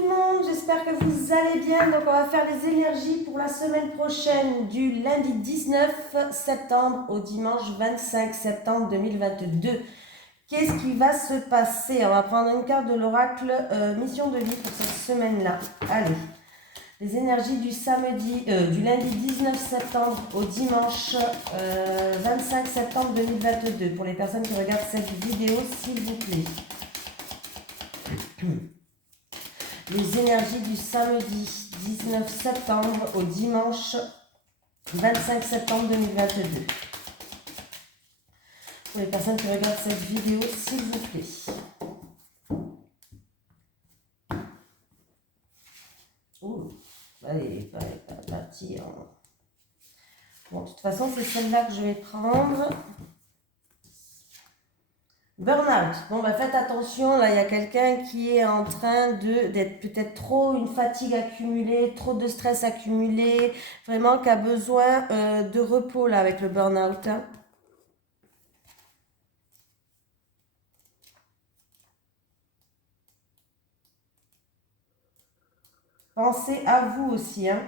tout le monde, j'espère que vous allez bien. Donc on va faire les énergies pour la semaine prochaine du lundi 19 septembre au dimanche 25 septembre 2022. Qu'est-ce qui va se passer? On va prendre une carte de l'oracle mission de vie pour cette semaine-là. Allez, les énergies du lundi 19 septembre au dimanche 25 septembre 2022 pour les personnes qui regardent cette vidéo, s'il vous plaît. Les énergies du samedi 19 septembre au dimanche 25 septembre 2022. Pour les personnes qui regardent cette vidéo, s'il vous plaît. Ouh, allez, pas partir. Bon, de toute façon, c'est celle-là que je vais prendre. Burnout. Bon, bah faites attention, là, il y a quelqu'un qui est en train d'être peut-être trop, une fatigue accumulée, trop de stress accumulé, vraiment qui a besoin de repos, là, avec le burnout. Hein. Pensez à vous aussi, hein.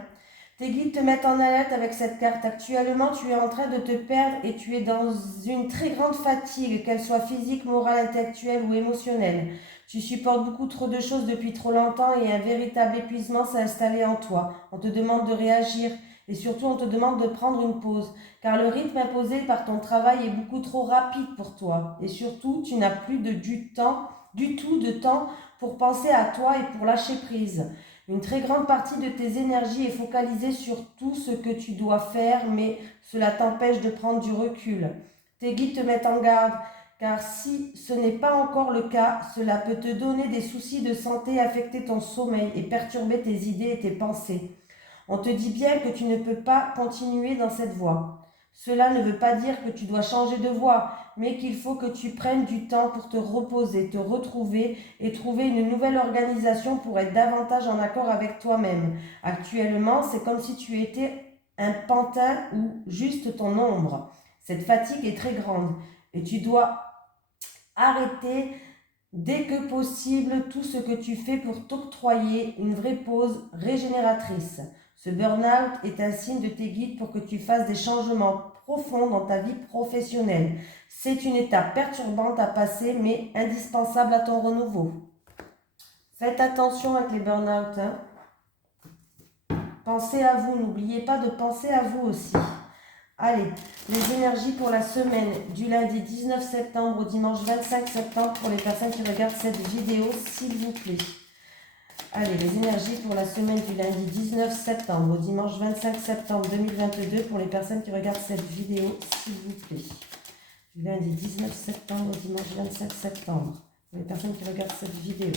Tes guides te mettent en alerte avec cette carte. Actuellement, tu es en train de te perdre et tu es dans une très grande fatigue, qu'elle soit physique, morale, intellectuelle ou émotionnelle. Tu supportes beaucoup trop de choses depuis trop longtemps et un véritable épuisement s'est installé en toi. On te demande de réagir et surtout on te demande de prendre une pause, car le rythme imposé par ton travail est beaucoup trop rapide pour toi. Et surtout, tu n'as plus du tout de temps pour penser à toi et pour lâcher prise. Une très grande partie de tes énergies est focalisée sur tout ce que tu dois faire, mais cela t'empêche de prendre du recul. Tes guides te mettent en garde, car si ce n'est pas encore le cas, cela peut te donner des soucis de santé, affecter ton sommeil et perturber tes idées et tes pensées. On te dit bien que tu ne peux pas continuer dans cette voie. Cela ne veut pas dire que tu dois changer de voie, mais qu'il faut que tu prennes du temps pour te reposer, te retrouver et trouver une nouvelle organisation pour être davantage en accord avec toi-même. Actuellement, c'est comme si tu étais un pantin ou juste ton ombre. Cette fatigue est très grande et tu dois arrêter dès que possible tout ce que tu fais pour t'octroyer une vraie pause régénératrice. Ce burn-out est un signe de tes guides pour que tu fasses des changements profonds dans ta vie professionnelle. C'est une étape perturbante à passer, mais indispensable à ton renouveau. Faites attention avec les burn-out. Hein. Pensez à vous, n'oubliez pas de penser à vous aussi. Allez, les énergies pour la semaine du lundi 19 septembre au dimanche 25 septembre pour les personnes qui regardent cette vidéo, s'il vous plaît. Allez, les énergies pour la semaine du lundi 19 septembre au dimanche 25 septembre 2022 pour les personnes qui regardent cette vidéo, s'il vous plaît. Du lundi 19 septembre au dimanche 25 septembre pour les personnes qui regardent cette vidéo.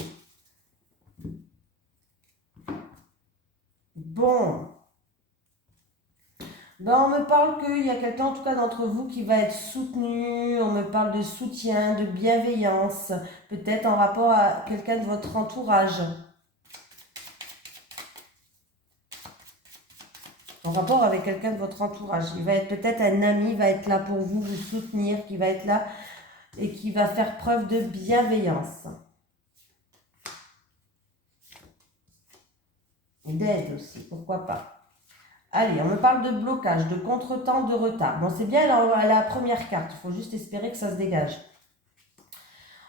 Bon. Ben, on me parle qu'il y a quelqu'un, en tout cas d'entre vous, qui va être soutenu. On me parle de soutien, de bienveillance, peut-être en rapport à quelqu'un de votre entourage. En rapport avec quelqu'un de votre entourage. Il va être peut-être un ami, il va être là pour vous, vous soutenir, qui va être là et qui va faire preuve de bienveillance. Et d'aide aussi, pourquoi pas. Allez, on me parle de blocage, de contretemps, de retard. Bon, c'est bien la première carte. Il faut juste espérer que ça se dégage.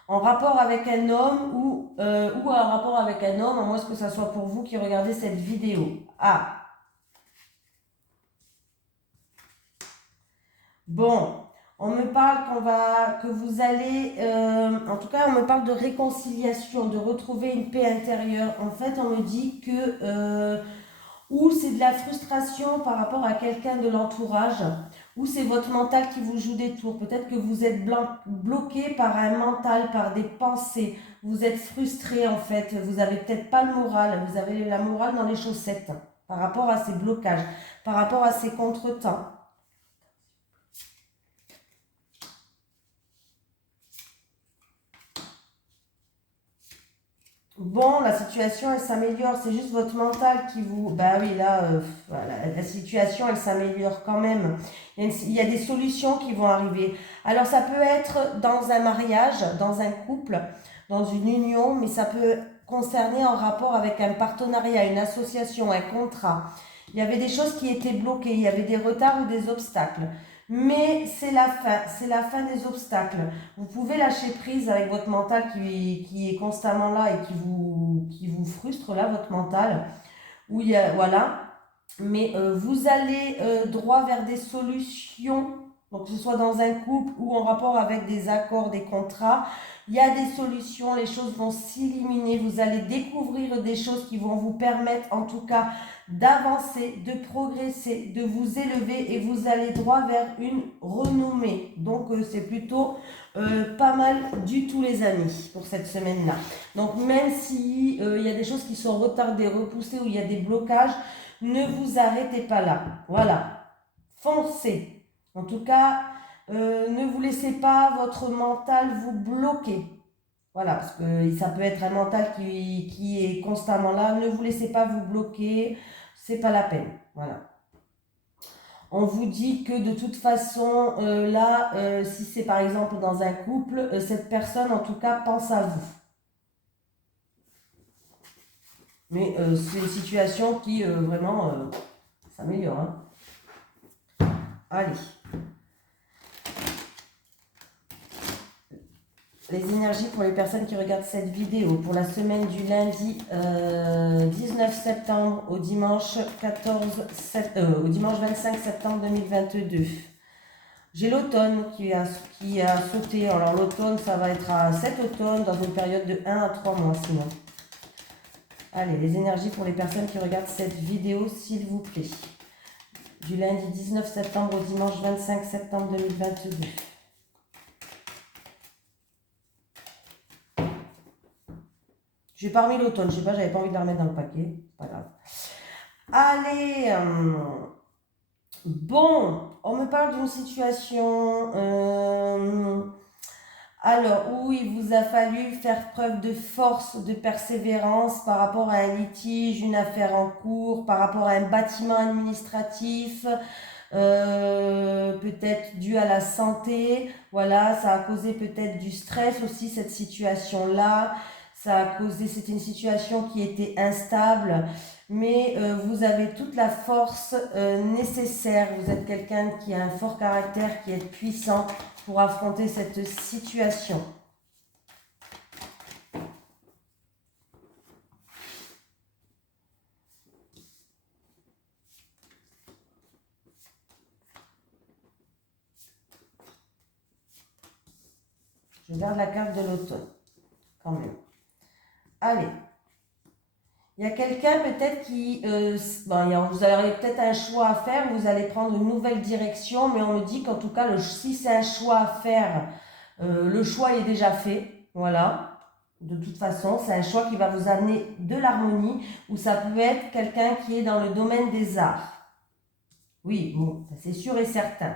En rapport avec un homme ou en rapport avec un homme, à moins que ça soit pour vous qui regardez cette vidéo. Ah. Bon, on me parle que vous allez... en tout cas, on me parle de réconciliation, de retrouver une paix intérieure. En fait, on me dit que... ou c'est de la frustration par rapport à quelqu'un de l'entourage, ou c'est votre mental qui vous joue des tours. Peut-être que vous êtes bloqué par un mental, par des pensées. Vous êtes frustré en fait. Vous n'avez peut-être pas le moral. Vous avez la morale dans les chaussettes par rapport à ces blocages, par rapport à ces contretemps. Bon, la situation, elle s'améliore. C'est juste votre mental qui vous... Bah oui, là, voilà, la situation, elle s'améliore quand même. Il y a des solutions qui vont arriver. Alors, ça peut être dans un mariage, dans un couple, dans une union, mais ça peut concerné en rapport avec un partenariat, une association, un contrat. Il y avait des choses qui étaient bloquées, il y avait des retards ou des obstacles. Mais c'est la fin des obstacles. Vous pouvez lâcher prise avec votre mental qui est constamment là et qui vous frustre, là, votre mental. Où il y a, voilà. Mais vous allez droit vers des solutions, donc que ce soit dans un couple ou en rapport avec des accords, des contrats. Il y a des solutions, les choses vont s'illuminer, vous allez découvrir des choses qui vont vous permettre en tout cas d'avancer, de progresser, de vous élever et vous allez droit vers une renommée. Donc c'est plutôt pas mal du tout les amis pour cette semaine-là. Donc même si il y a des choses qui sont retardées, repoussées ou il y a des blocages, ne vous arrêtez pas là. Voilà, foncez. En tout cas, ne vous laissez pas votre mental vous bloquer. Voilà, parce que ça peut être un mental qui est constamment là. Ne vous laissez pas vous bloquer, c'est pas la peine. Voilà. On vous dit que de toute façon, là, si c'est par exemple dans un couple, cette personne en tout cas pense à vous. Mais c'est une situation qui vraiment s'améliore. Hein. Allez. Les énergies pour les personnes qui regardent cette vidéo pour la semaine du lundi 19 septembre au dimanche, au dimanche 25 septembre 2022. J'ai l'automne qui a sauté. Alors l'automne, ça va être à cet automne dans une période de 1 à 3 mois sinon. Allez, les énergies pour les personnes qui regardent cette vidéo, s'il vous plaît. Du lundi 19 septembre au dimanche 25 septembre 2022. J'ai pas remis l'automne, je sais pas, j'avais pas envie de la remettre dans le paquet. C'est pas grave. Allez, bon, on me parle d'une situation alors où il vous a fallu faire preuve de force, de persévérance par rapport à un litige, une affaire en cours, par rapport à un bâtiment administratif, peut-être dû à la santé. Voilà, ça a causé peut-être du stress aussi cette situation-là. Ça a causé, c'était une situation qui était instable, mais vous avez toute la force nécessaire. Vous êtes quelqu'un qui a un fort caractère, qui est puissant pour affronter cette situation. Je garde la carte de l'automne, quand même. Allez. Il y a quelqu'un peut-être qui... vous avez peut-être un choix à faire, vous allez prendre une nouvelle direction, mais on me dit qu'en tout cas, si c'est un choix à faire, le choix est déjà fait. Voilà. De toute façon, c'est un choix qui va vous amener de l'harmonie, ou ça peut être quelqu'un qui est dans le domaine des arts. Oui, bon, c'est sûr et certain.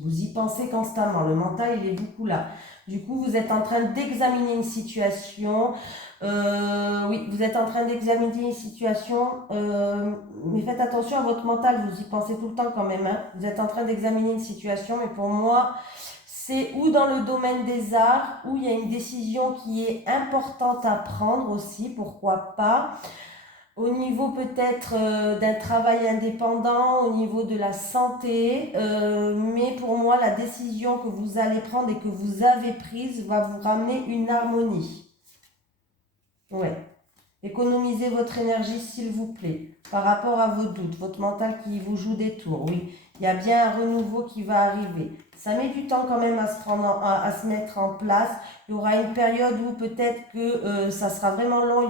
Vous y pensez constamment, le mental, il est beaucoup là. Du coup, vous êtes en train d'examiner une situation. Oui, vous êtes en train d'examiner une situation, mais faites attention à votre mental, vous y pensez tout le temps quand même. Hein. Vous êtes en train d'examiner une situation, mais pour moi, c'est ou dans le domaine des arts, où il y a une décision qui est importante à prendre aussi, pourquoi pas. Au niveau peut-être d'un travail indépendant, au niveau de la santé, mais pour moi, la décision que vous allez prendre et que vous avez prise va vous ramener une harmonie. Ouais. Économisez votre énergie, s'il vous plaît, par rapport à vos doutes, votre mental qui vous joue des tours. Oui, il y a bien un renouveau qui va arriver. Ça met du temps quand même à se mettre en place. Il y aura une période où peut-être que ça sera vraiment long.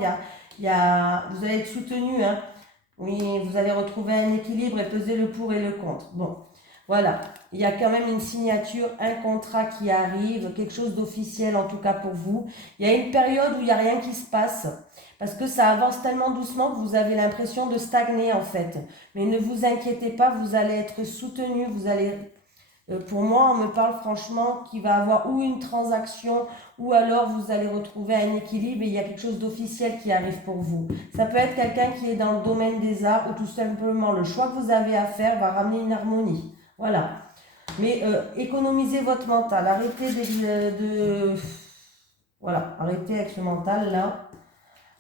Vous allez être soutenu, hein. Oui, vous allez retrouver un équilibre et peser le pour et le contre. Bon, voilà. Il y a quand même une signature, un contrat qui arrive, quelque chose d'officiel en tout cas pour vous. Il y a une période où il n'y a rien qui se passe parce que ça avance tellement doucement que vous avez l'impression de stagner en fait. Mais ne vous inquiétez pas, vous allez être soutenu, pour moi, on me parle franchement qu'il va y avoir ou une transaction ou alors vous allez retrouver un équilibre et il y a quelque chose d'officiel qui arrive pour vous. Ça peut être quelqu'un qui est dans le domaine des arts ou tout simplement le choix que vous avez à faire va ramener une harmonie. Voilà. Mais économisez votre mental. Arrêtez voilà, arrêtez avec ce mental là.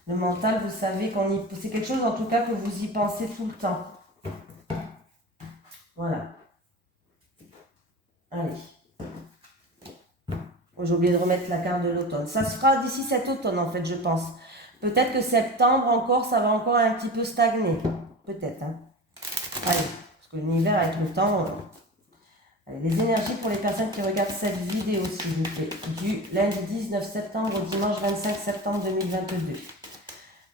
Le mental, vous savez c'est quelque chose en tout cas que vous y pensez tout le temps. Voilà. Allez. J'ai oublié de remettre la carte de l'automne. Ça se fera d'ici cet automne en fait, je pense. Peut-être que septembre encore, ça va encore un petit peu stagner. Peut-être. Hein. Allez, parce que l'hiver avec le temps... Allez, les énergies pour les personnes qui regardent cette vidéo, s'il vous plaît. Du lundi 19 septembre au dimanche 25 septembre 2022.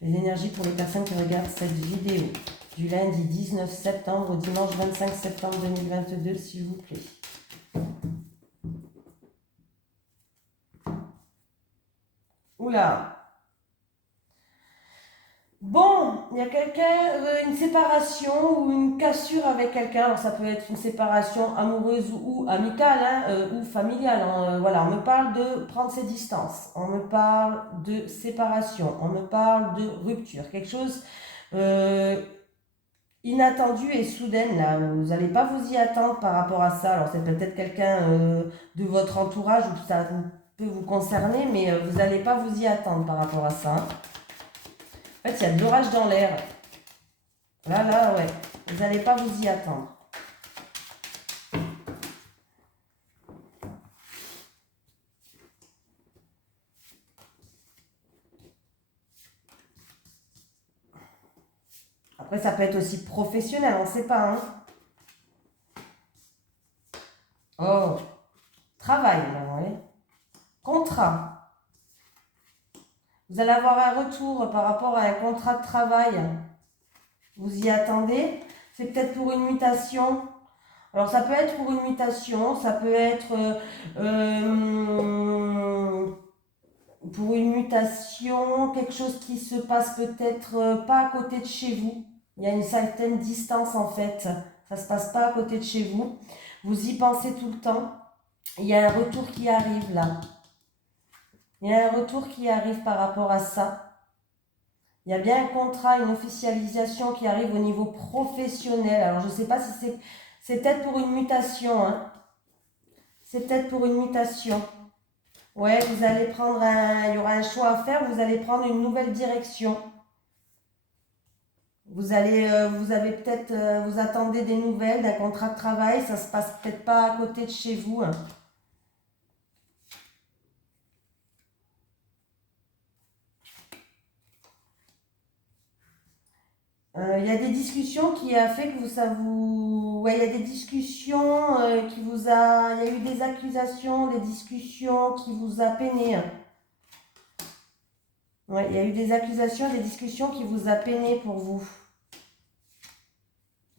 Les énergies pour les personnes qui regardent cette vidéo. Du lundi 19 septembre au dimanche 25 septembre 2022, s'il vous plaît. Oula. Bon, il y a une séparation ou une cassure avec quelqu'un. Alors ça peut être une séparation amoureuse ou amicale hein, ou familiale. Hein. Voilà, on me parle de prendre ses distances. On me parle de séparation. On me parle de rupture. Quelque chose inattendu et soudaine. Là, vous n'allez pas vous y attendre par rapport à ça. Alors c'est peut-être quelqu'un de votre entourage où ça peut vous concerner, mais vous n'allez pas vous y attendre par rapport à ça. Hein. En fait, il y a de l'orage dans l'air. Là, ouais. Vous n'allez pas vous y attendre. Après, ça peut être aussi professionnel, on ne sait pas. Hein. Oh, travail, là, ouais. Contrat. Vous allez avoir un retour par rapport à un contrat de travail. Vous y attendez. C'est peut-être pour une mutation. Alors, ça peut être pour une mutation. Ça peut être pour une mutation. Quelque chose qui se passe peut-être pas à côté de chez vous. Il y a une certaine distance, en fait. Ça ne se passe pas à côté de chez vous. Vous y pensez tout le temps. Il y a un retour qui arrive, là. Il y a un retour qui arrive par rapport à ça. Il y a bien un contrat, une officialisation qui arrive au niveau professionnel. Alors, je ne sais pas si c'est peut-être pour une mutation. Hein. C'est peut-être pour une mutation. Ouais, vous allez prendre il y aura un choix à faire. Vous allez prendre une nouvelle direction. Vous avez peut-être, vous attendez des nouvelles d'un contrat de travail. Ça ne se passe peut-être pas à côté de chez vous. Hein. Il y a des discussions qui a fait que ouais, il y a des discussions il y a eu des accusations, des discussions qui vous a peiné. Ouais, il y a eu des accusations, des discussions qui vous a peiné pour vous.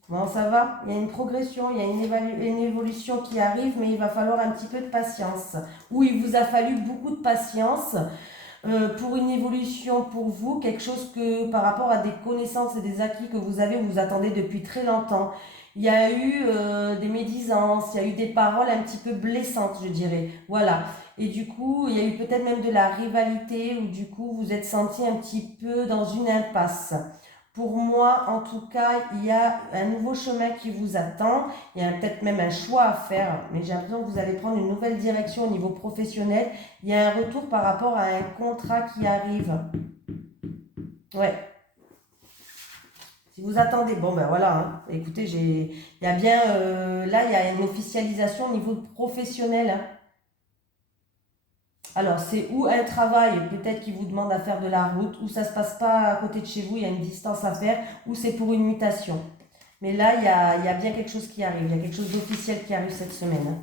Bon, ça va, il y a une progression, il y a une évolution qui arrive, mais il va falloir un petit peu de patience. Ou il vous a fallu beaucoup de patience. Pour une évolution pour vous, quelque chose que par rapport à des connaissances et des acquis que vous avez, vous attendez depuis très longtemps. Il y a eu des médisances, il y a eu des paroles un petit peu blessantes, je dirais. Voilà. Et du coup, il y a eu peut-être même de la rivalité où du coup, vous êtes senti un petit peu dans une impasse. Pour moi, en tout cas, il y a un nouveau chemin qui vous attend. Il y a peut-être même un choix à faire, mais j'ai l'impression que vous allez prendre une nouvelle direction au niveau professionnel. Il y a un retour par rapport à un contrat qui arrive. Ouais. Si vous attendez, bon ben voilà, hein. Écoutez, il y a bien, là, il y a une officialisation au niveau professionnel. Hein. Alors, c'est ou un travail, peut-être qui vous demande à faire de la route, ou ça ne se passe pas à côté de chez vous, il y a une distance à faire, ou c'est pour une mutation. Mais là, il y a bien quelque chose qui arrive, il y a quelque chose d'officiel qui arrive cette semaine.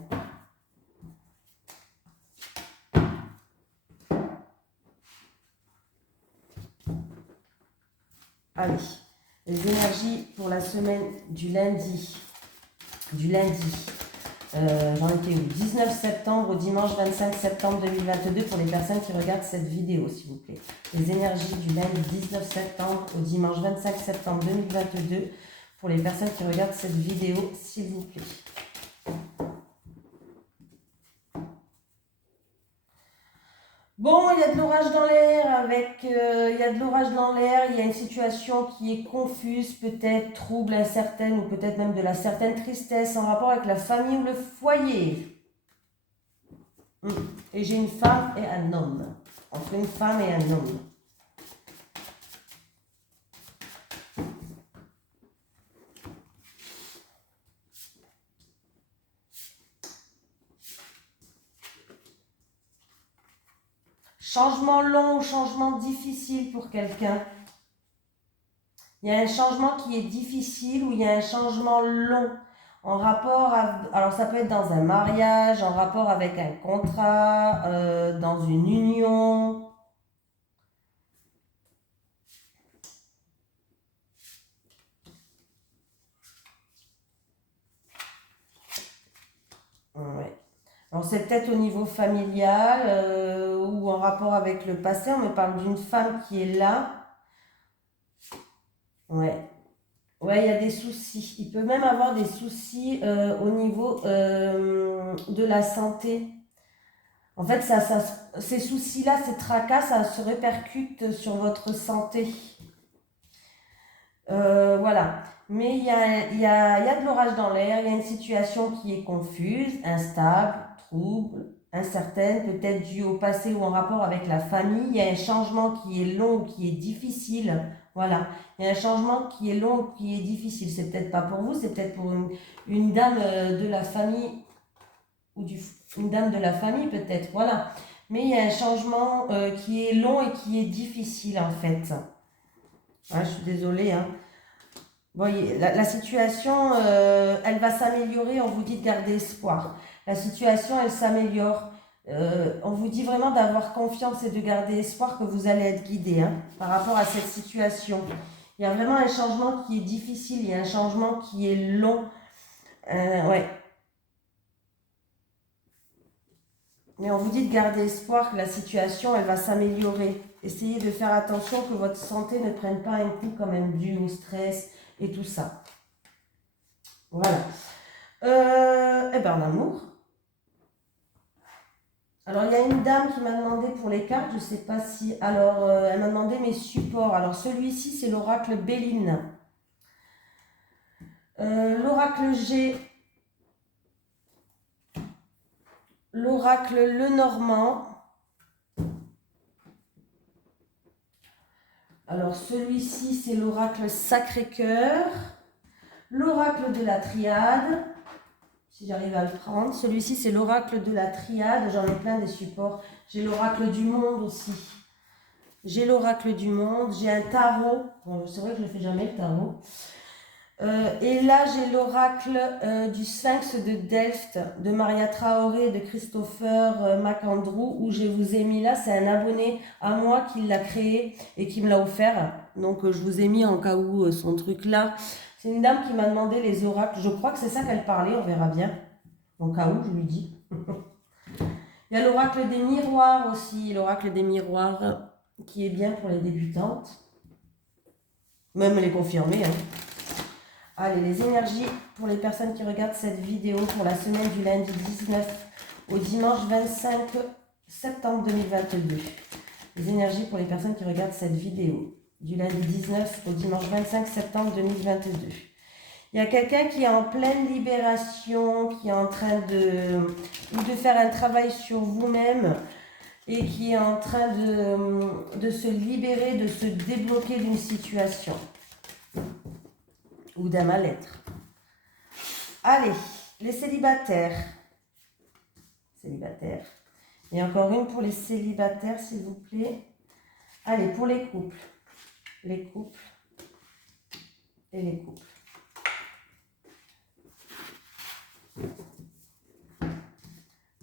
Allez, les énergies pour la semaine du lundi. J'en étais où 19 septembre au dimanche 25 septembre 2022 pour les personnes qui regardent cette vidéo, s'il vous plaît. Les énergies du lundi 19 septembre au dimanche 25 septembre 2022 pour les personnes qui regardent cette vidéo, s'il vous plaît. Bon, il y a de l'orage dans l'air il y a de l'orage dans l'air, il y a une situation qui est confuse, peut-être trouble, incertaine ou peut-être même de la certaine tristesse en rapport avec la famille ou le foyer. Et j'ai une femme et un homme. Entre une femme et un homme. Changement long ou changement difficile pour quelqu'un. Il y a un changement qui est difficile ou il y a un changement long en rapport alors ça peut être dans un mariage, en rapport avec un contrat, dans une union. Ouais. Alors c'est peut-être au niveau familial ou en rapport avec le passé. On me parle d'une femme qui est là. Ouais. Ouais, il y a des soucis. Il peut même avoir des soucis au niveau de la santé. En fait, ces soucis-là, ces tracas, ça se répercute sur votre santé. Voilà. Mais il y a de l'orage dans l'air, il y a une situation qui est confuse, instable, trouble, incertaine, peut-être due au passé ou en rapport avec la famille. Il y a un changement qui est long, qui est difficile. Voilà. Il y a un changement qui est long, qui est difficile. C'est peut-être pas pour vous, c'est peut-être pour une dame de la famille ou une dame de la famille peut-être. Voilà. Mais il y a un changement qui est long et qui est difficile en fait. Ah, je suis désolée, hein. Voyez, la situation, elle va s'améliorer, on vous dit de garder espoir. La situation, elle s'améliore. On vous dit vraiment d'avoir confiance et de garder espoir que vous allez être guidé par rapport à cette situation. Il y a vraiment un changement qui est difficile, il y a un changement qui est long. Ouais. Mais on vous dit de garder espoir que la situation, elle va s'améliorer. Essayez de faire attention que votre santé ne prenne pas un coup quand même dû au stress et tout ça. Voilà. Eh ben, en amour. Alors, il y a une dame qui m'a demandé pour les cartes, je ne sais pas si... Alors, elle m'a demandé mes supports. Alors, celui-ci, c'est l'oracle Béline. L'oracle G. L'oracle Lenormand. Alors, celui-ci, c'est l'oracle Sacré-Cœur. L'oracle de la Triade. Si j'arrive à le prendre. Celui-ci, c'est l'oracle de la Triade. J'en ai plein des supports. J'ai l'oracle du monde aussi. J'ai l'oracle du monde. J'ai un tarot. Bon, c'est vrai que je ne fais jamais le tarot. Et là, j'ai l'oracle du Sphinx de Delft, de Maria Traoré et de Christopher McAndrew, où je vous ai mis là. C'est un abonné à moi qui l'a créé et qui me l'a offert. Donc, je vous ai mis en cas où son truc là. C'est une dame qui m'a demandé les oracles. Je crois que c'est ça qu'elle parlait, on verra bien. En cas où, je lui dis. Il y a l'oracle des miroirs aussi, l'oracle des miroirs qui est bien pour les débutantes. Même les confirmées. Allez, les énergies pour les personnes qui regardent cette vidéo pour la semaine du lundi 19 au dimanche 25 septembre 2022. Les énergies pour les personnes qui regardent cette vidéo du lundi 19 au dimanche 25 septembre 2022. Il y a quelqu'un qui est en pleine libération, qui est en train de faire un travail sur vous-même et qui est en train de se libérer, de se débloquer d'une situation ou d'un mal-être. Allez, les célibataires. Célibataires. Et encore une pour les célibataires, s'il vous plaît. Allez, pour les couples. Les couples et les couples.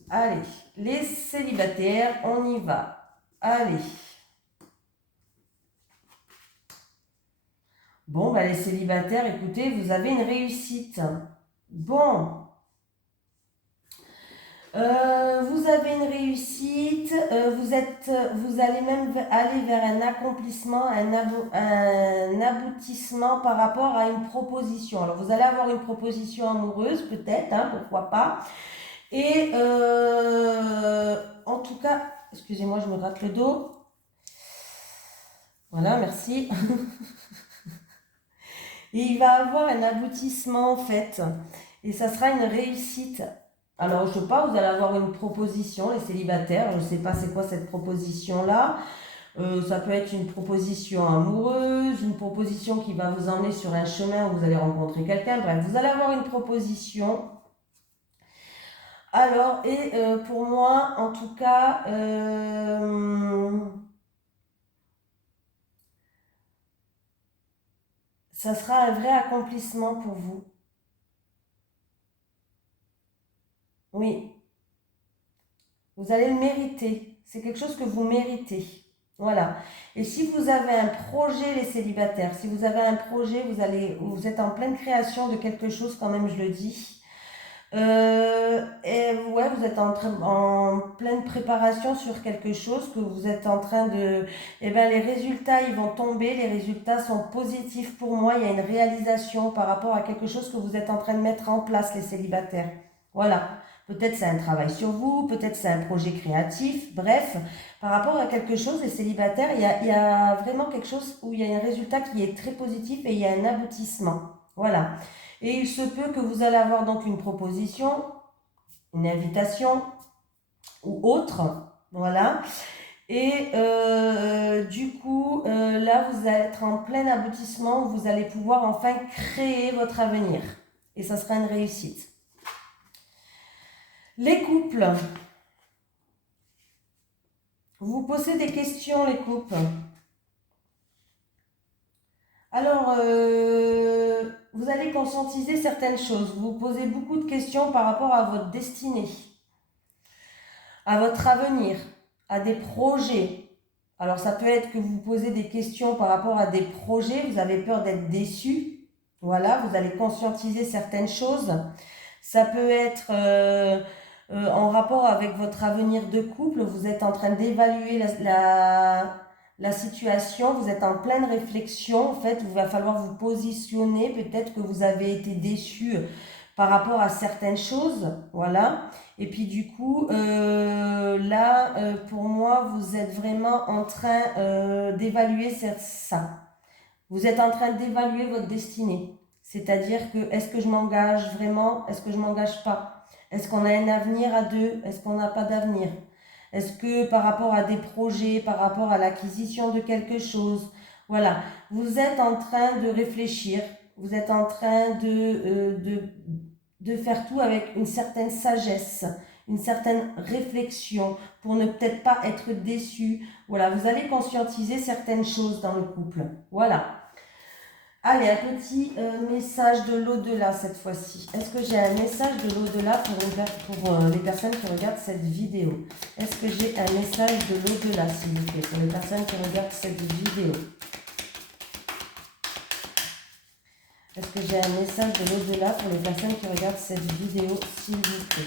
Allez, les célibataires, on y va. Allez. Bon, bah les célibataires, écoutez, vous avez une réussite. Bon. Vous avez une réussite, vous allez même aller vers un accomplissement, un aboutissement par rapport à une proposition. Alors, vous allez avoir une proposition amoureuse, peut-être, pourquoi pas. Et en tout cas, excusez-moi, je me gratte le dos. Voilà, merci. Et il va avoir un aboutissement en fait. Et ça sera une réussite. Alors, je ne sais pas, vous allez avoir une proposition, les célibataires. Je ne sais pas c'est quoi cette proposition-là. Ça peut être une proposition amoureuse, une proposition qui va vous emmener sur un chemin où vous allez rencontrer quelqu'un. Bref, vous allez avoir une proposition. Alors, pour moi, en tout cas, ça sera un vrai accomplissement pour vous. Oui, vous allez le mériter. C'est quelque chose que vous méritez. Voilà. Et si vous avez un projet, les célibataires, si vous avez un projet, vous êtes en pleine création de quelque chose, quand même, je le dis. Et ouais, vous êtes en pleine préparation sur quelque chose que vous êtes en train de... Eh bien, les résultats, ils vont tomber. Les résultats sont positifs pour moi. Il y a une réalisation par rapport à quelque chose que vous êtes en train de mettre en place, les célibataires. Voilà. Peut-être c'est un travail sur vous, peut-être c'est un projet créatif. Bref, par rapport à quelque chose, les célibataires, il y a vraiment quelque chose où il y a un résultat qui est très positif et il y a un aboutissement. Voilà. Et il se peut que vous allez avoir donc une proposition, une invitation ou autre. Voilà. Et du coup, là, vous allez être en plein aboutissement où vous allez pouvoir enfin créer votre avenir. Et ça sera une réussite. Les couples. Vous vous posez des questions, les couples. Alors, vous allez conscientiser certaines choses. Vous vous posez beaucoup de questions par rapport à votre destinée, à votre avenir, à des projets. Alors ça peut être que vous vous posez des questions par rapport à des projets, vous avez peur d'être déçu. Voilà, vous allez conscientiser certaines choses. Ça peut être en rapport avec votre avenir de couple, vous êtes en train d'évaluer la situation, vous êtes en pleine réflexion. En fait, il va falloir vous positionner. Peut-être que vous avez été déçu par rapport à certaines choses. Voilà. Et puis du coup, là, pour moi, vous êtes vraiment en train d'évaluer ça. Vous êtes en train d'évaluer votre destinée. C'est-à-dire que est-ce que je m'engage vraiment? Est-ce que je m'engage pas? Est-ce qu'on a un avenir à deux? Est-ce qu'on n'a pas d'avenir? Est-ce que par rapport à des projets, par rapport à l'acquisition de quelque chose, voilà, vous êtes en train de réfléchir, vous êtes en train de faire tout avec une certaine sagesse, une certaine réflexion pour ne peut-être pas être déçu. Voilà, vous allez conscientiser certaines choses dans le couple. Voilà. Allez, un petit message de l'au-delà cette fois-ci. Est-ce que j'ai un message de l'au-delà pour les personnes qui regardent cette vidéo? Est-ce que j'ai un message de l'au-delà, s'il vous plaît, pour les personnes qui regardent cette vidéo? Est-ce que j'ai un message de l'au-delà pour les personnes qui regardent cette vidéo, s'il vous plaît?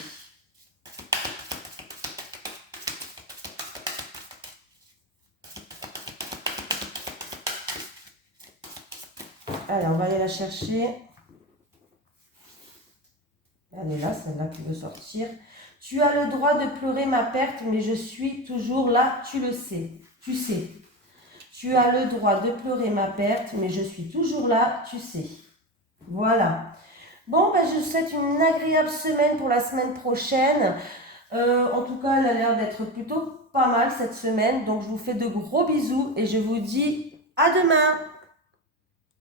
Allez, on va aller la chercher. Elle est là, celle-là qui veut sortir. Tu as le droit de pleurer ma perte, mais je suis toujours là, tu le sais. Tu sais. Tu as le droit de pleurer ma perte, mais je suis toujours là, tu sais. Voilà. Bon, ben, je vous souhaite une agréable semaine pour la semaine prochaine. En tout cas, elle a l'air d'être plutôt pas mal cette semaine. Donc, je vous fais de gros bisous et je vous dis à demain.